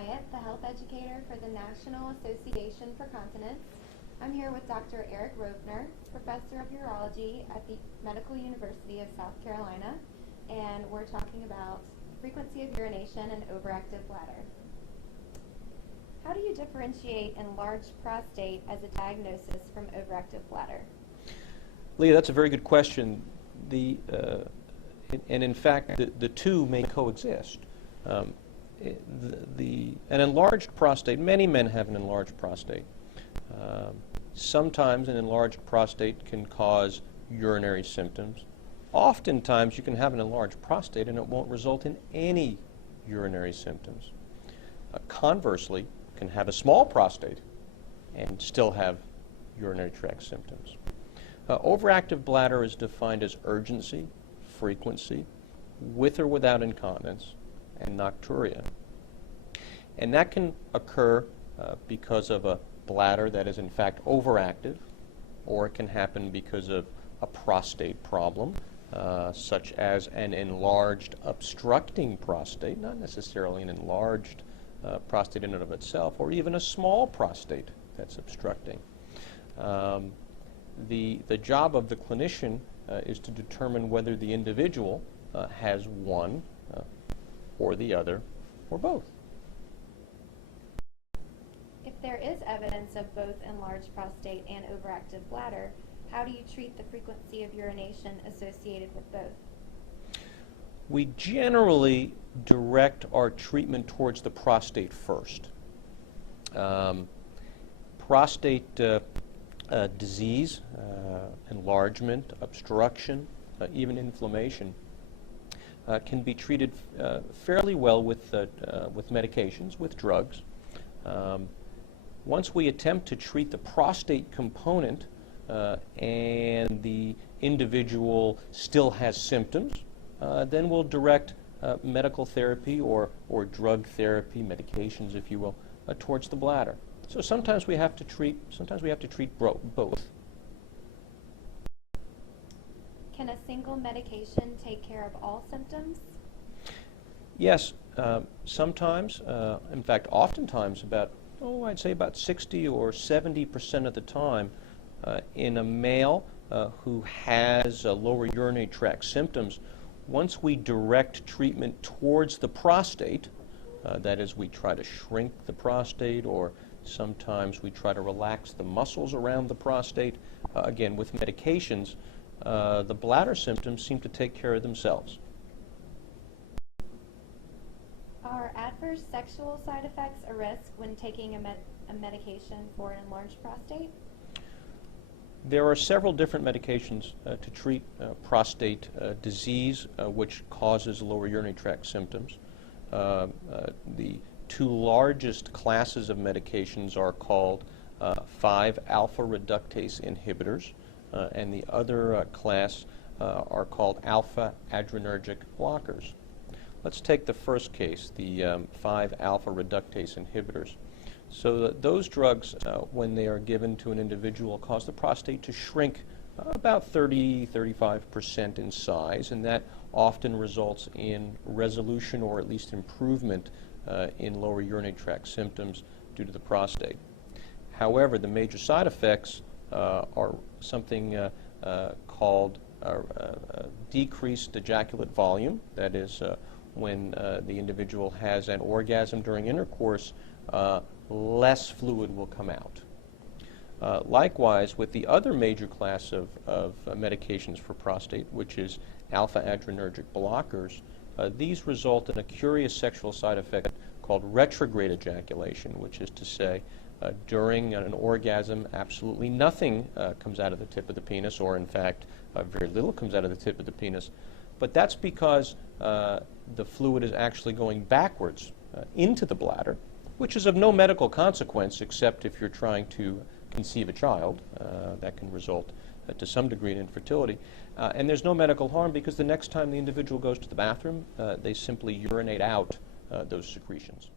Hyatt, the health educator for the National Association for Continence. I'm here with Dr. Eric Rovner, professor of urology at the Medical University of South Carolina, and we're talking about frequency of urination and overactive bladder. How do you differentiate enlarged prostate as a diagnosis from overactive bladder? Leah, that's a very good question. And in fact, the two may coexist. An enlarged prostate, many men have an enlarged prostate. Sometimes an enlarged prostate can cause urinary symptoms. Oftentimes you can have an enlarged prostate and it won't result in any urinary symptoms. Conversely, can have a small prostate and still have urinary tract symptoms. Overactive bladder is defined as urgency, frequency, with or without incontinence, and nocturia. And that can occur because of a bladder that is in fact overactive, or it can happen because of a prostate problem, such as an enlarged obstructing prostate, not necessarily an enlarged prostate in and of itself, or even a small prostate that's obstructing. The job of the clinician is to determine whether the individual has one or the other or both. If there is evidence of both enlarged prostate and overactive bladder, how do you treat the frequency of urination associated with both? We generally direct our treatment towards the prostate first. Prostate disease, enlargement, obstruction, even inflammation can be treated fairly well with medications, with drugs. Once we attempt to treat the prostate component and the individual still has symptoms, then we'll direct medical therapy or drug therapy, medications if you will, towards the bladder. So sometimes we have to treat both. Can a single medication take care of all symptoms? Yes, sometimes, in fact oftentimes, I'd say about 60 or 70% of the time, in a male who has lower urinary tract symptoms, once we direct treatment towards the prostate, that is, we try to shrink the prostate, or sometimes we try to relax the muscles around the prostate, again with medications, the bladder symptoms seem to take care of themselves. Are adverse sexual side effects a risk when taking a medication for an enlarged prostate? There are several different medications to treat prostate disease, which causes lower urinary tract symptoms. The two largest classes of medications are called 5-alpha reductase inhibitors, and the other class are called alpha adrenergic blockers. Let's take the first case, the 5-alpha reductase inhibitors. So those drugs, when they are given to an individual, cause the prostate to shrink about 30–35% in size, and that often results in resolution or at least improvement in lower urinary tract symptoms due to the prostate. However, the major side effects are something called decreased ejaculate volume. That is, when the individual has an orgasm during intercourse, less fluid will come out. Likewise, with the other major class of medications for prostate, which is alpha adrenergic blockers, these result in a curious sexual side effect called retrograde ejaculation, which is to say, during an orgasm, absolutely nothing comes out of the tip of the penis, or in fact, very little comes out of the tip of the penis. But that's because the fluid is actually going backwards into the bladder, which is of no medical consequence except if you're trying to conceive a child. That can result to some degree in infertility. And there's no medical harm because the next time the individual goes to the bathroom, they simply urinate out those secretions.